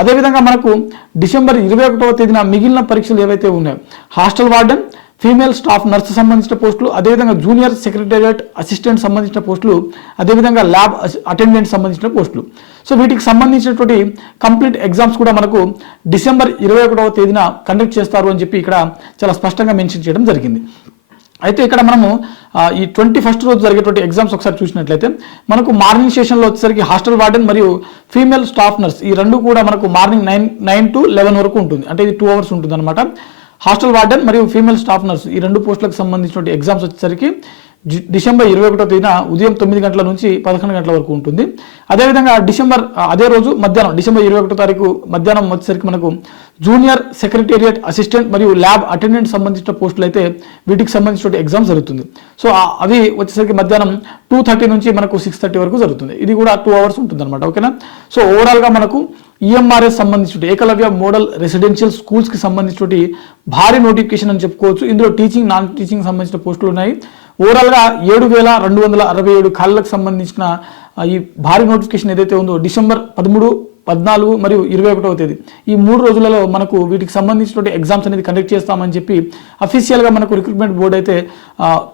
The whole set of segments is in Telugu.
అదేవిధంగా మనకు డిసెంబర్ 21వ తేదీన మిగిలిన పరీక్షలు ఏవైతే ఉన్నాయో hostel warden, female staff nurse సంబంధించిన పోస్టులు, అదేవిధంగా జూనియర్ సెక్రటేరియట్ అసిస్టెంట్ సంబంధించిన పోస్టులు, అదేవిధంగా ల్యాబ్ అటెండెంట్ సంబంధించిన పోస్టులు. సో వీటికి సంబంధించినటువంటి కంప్లీట్ ఎగ్జామ్స్ కూడా మనకు డిసెంబర్ 21వ తేదీన కండక్ట్ చేస్తారు అని చెప్పి ఇక్కడ చాలా స్పష్టంగా మెన్షన్ చేయడం జరిగింది. అయితే ఇక్కడ మనము ఈ 21st రోజు జరిగేటువంటి ఎగ్జామ్స్ ఒకసారి చూసినట్లయితే మనకు మార్నింగ్ సెషన్లో వచ్చేసరికి హాస్టల్ వార్డెన్ మరియు ఫీమేల్ స్టాఫ్ నర్స్ ఈ రెండు కూడా మనకు మార్నింగ్ 9 to 11 వరకు ఉంటుంది. అంటే ఇది 2 hours ఉంటుంది అనమాట. హాస్టల్ వార్డెన్ మరియు ఫీమేల్ స్టాఫ్ నర్స్ ఈ రెండు పోస్టులకు సంబంధించిన ఎగ్జామ్స్ వచ్చేసరికి డిసెంబర్ 21వ తేదీన ఉదయం 9 గంటల నుంచి 11 గంటల వరకు ఉంటుంది. అదేవిధంగా అదే రోజు మధ్యాహ్నం డిసెంబర్ 21వ తారీఖు మధ్యాహ్నం వచ్చేసరికి మనకు జూనియర్ సెక్రటేరియట్ అసిస్టెంట్ మరియు ల్యాబ్ అటెండెంట్ సంబంధించిన పోస్టులు అయితే వీటికి సంబంధించిన ఎగ్జామ్ జరుగుతుంది. సో అవి వచ్చేసరికి మధ్యాహ్నం 2:30 నుంచి మనకు 6:30 వరకు జరుగుతుంది. ఇది కూడా 2 hours ఉంటుంది అనమాట. ఓకేనా. సో ఓవరాల్గా మనకు ఈఎంఆర్ఎస్ సంబంధించిన ఏకలవ్య మోడల్ రెసిడెన్షియల్ స్కూల్స్కి సంబంధించిన భారీ నోటిఫికేషన్ అని చెప్పుకోవచ్చు. ఇందులో టీచింగ్, నాన్ టీచింగ్ సంబంధించిన పోస్టులు ఉన్నాయి. ఓవరాల్గా 7,267 ఖాళీలకు సంబంధించిన ఈ భారీ నోటిఫికేషన్ ఏదైతే ఉందో డిసెంబర్ 13, 14 మరియు 21వ తేదీ ఈ 3 రోజులలో మనకు వీటికి సంబంధించిన ఎగ్జామ్స్ అనేది కండక్ట్ చేస్తామని చెప్పి అఫీషియల్గా మనకు రిక్రూట్మెంట్ బోర్డు అయితే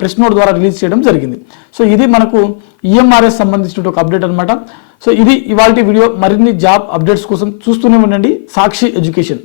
ప్రెస్ నోట్ ద్వారా రిలీజ్ చేయడం జరిగింది. సో ఇది మనకు ఈఎంఆర్ఎస్ సంబంధించిన ఒక అప్డేట్ అనమాట. సో ఇది ఇవాల్టి వీడియో. మరిన్ని జాబ్ అప్డేట్స్ కోసం చూస్తూనే ఉండండి సాక్షి ఎడ్యుకేషన్.